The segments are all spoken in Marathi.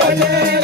चले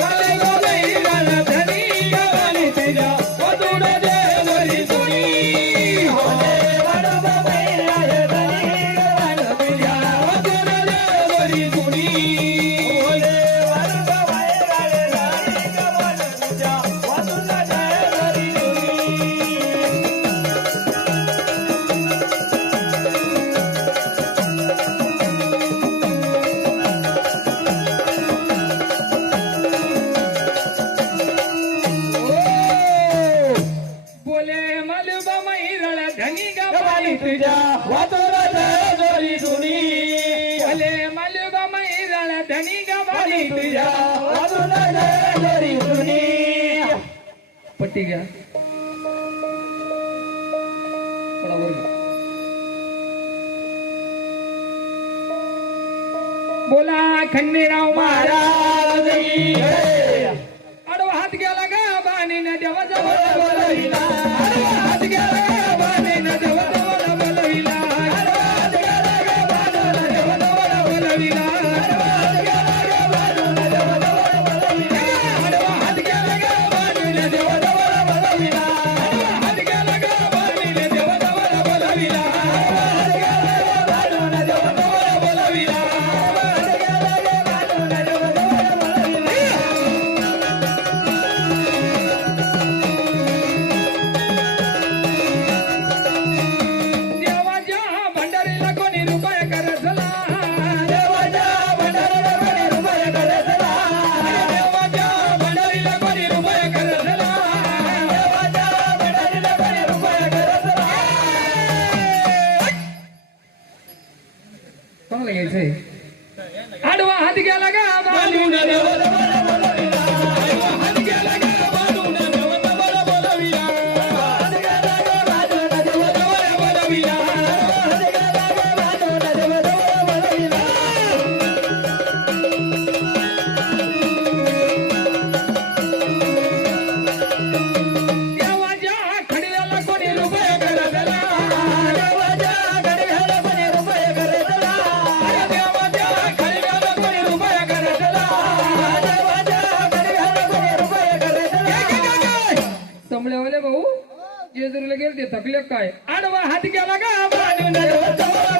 પતી ગયા. થોડા બોલો. બોલા ખંડેરાવ મહારાજ. भाऊ जेजुरीला गेले ते थकले काय. आडवा हात गेला का?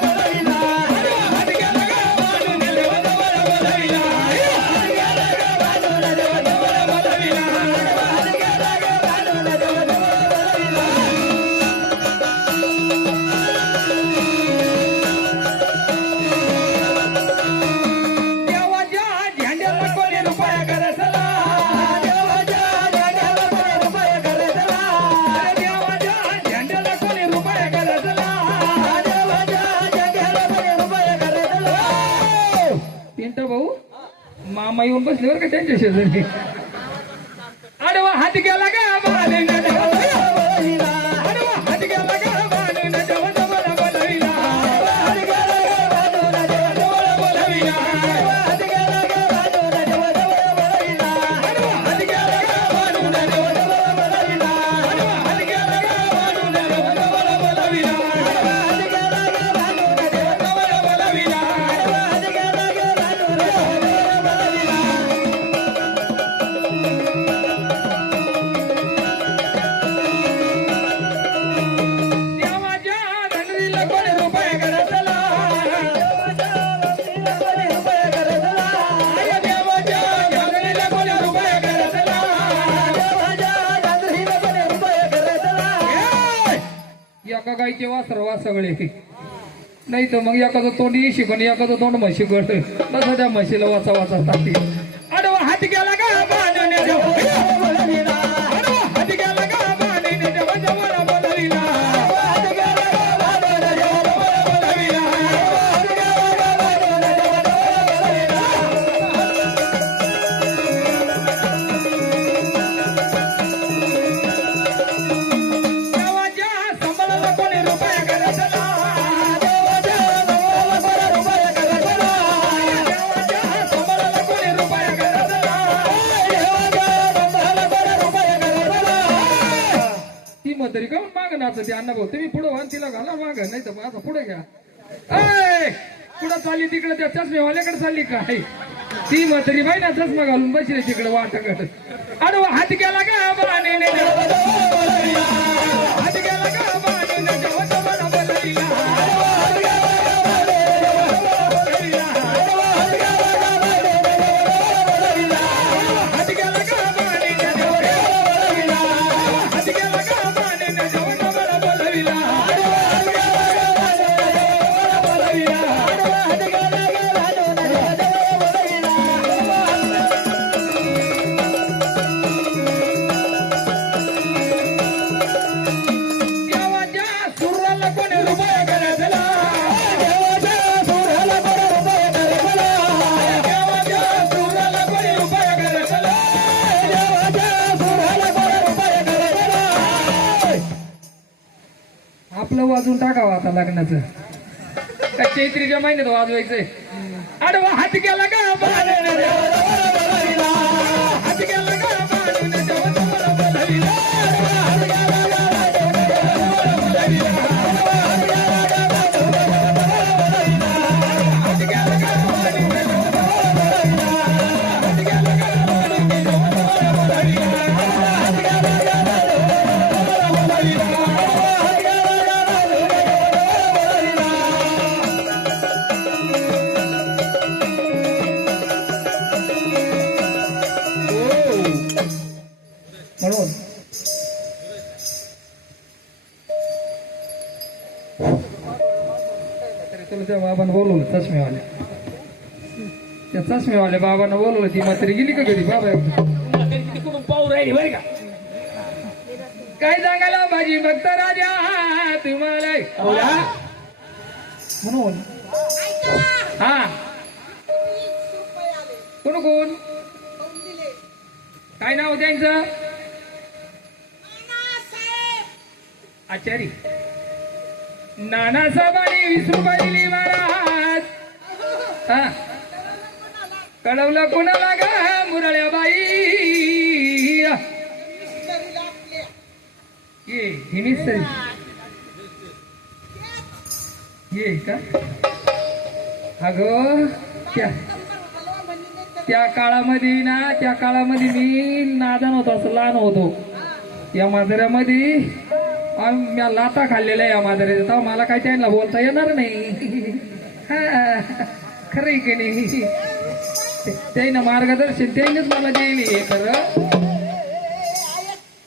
जाऊन बसले बरं का त्यांच्या शेजारी? तेव्हा सर्व सगळे. नाही तर मग एखादं तोंड येशी पण एखादं तोंड म्हशी गळ तसं त्या म्हशीला वाचा वाचा टाकते कसे अन्न भाऊ तुम्ही पुढे व्हा तिला घाला माग नाही तर माझा पुढे घ्या. कुठं चालली तिकडे? त्या चष्मेवाल्याकडे चालली काय? ती म्हातारी बाई ना चष्मा घालून बसले तिकडे वाटाकडे अरे हात गेला का? फुलं वाजून टाकावं आता लग्नाचं. का चैत्रीच्या महिन्यात वाजवायचंय? अडवा हात गेला का? त्या बाबानं बोलवलं चष्मेवाले. त्या चष्मेवाले बाबांना बोलवलं ती म्हातारी गेली का घरी? बाबा तिकडून पाहू राहिली बरं का काय सांगायला भाजी भक्त राजा तुम्हाला म्हणून हा. कोण कोण? काय नाव त्यांचं? आचारी. नानासाहेबांनी वीस रुपये दिली महाराज. हा. कळवलं कुणाला ग मुरळ्या बाई ये ही मिस्त्री ये का? अगं त्या त्या काळामध्ये ना त्या काळामध्ये मी नादान होतो असं लहान होतो. या माजऱ्यामध्ये मी म्या लाता खाल्लेल्या या मांजऱ्याच्या तेव्हा मला काय त्यांना बोलता येणार नाही. हा, खरं आहे की नाही? त्यांना मार्गदर्शन त्यानेच मला देईल हे खरं.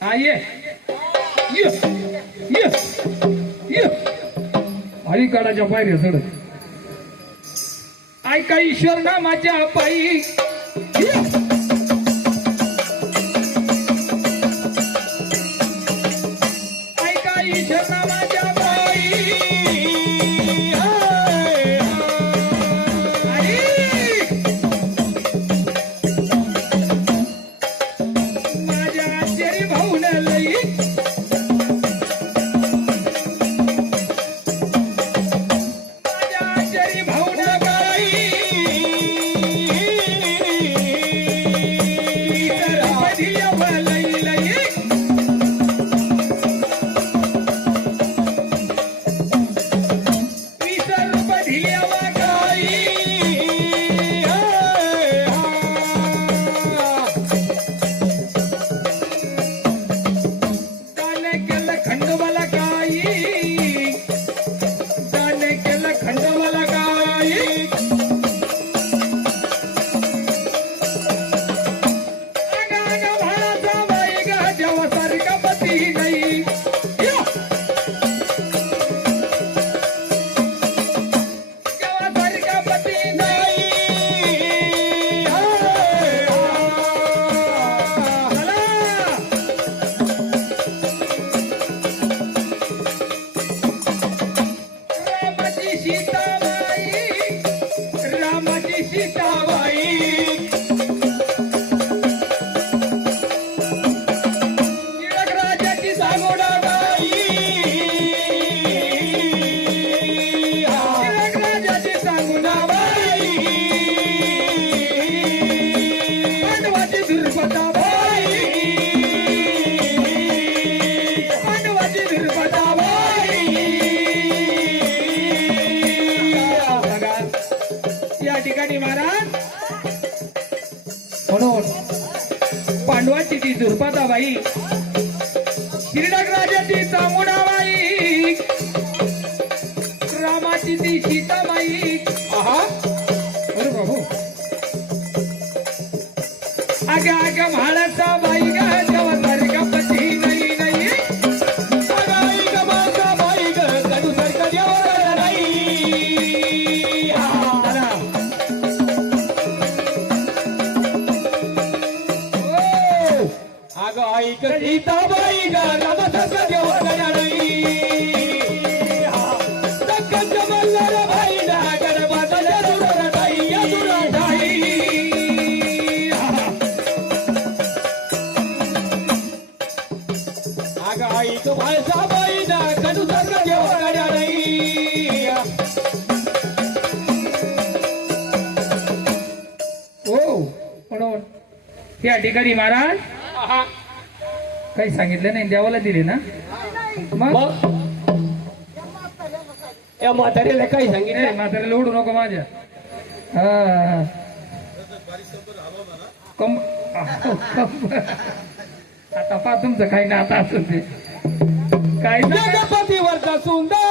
हा ये ये पायऱ्या चढत ऐका ईश्वर नामाच्या पायी. या ठिकाणी महाराज. म्हणून पांडवाची ती दुर्पाताबाई शिर्डक राजाची चामुंडाबाई रामाची ती सीताबाई. आहा. अरे बाबू. आग्या आग्या महाराज. नाही. ओ म्हणून त्या ठिकाणी महाराज. काही सांगितलं नाही देवाला दिले ना? मग? या म्हातारीला काही सांगितलं? म्हाताऱ्याला लोडू नको माझ्या. हा. कम आता पा तुमचं काही ना आता असं ते. काय गणपतीवरचा सुंदर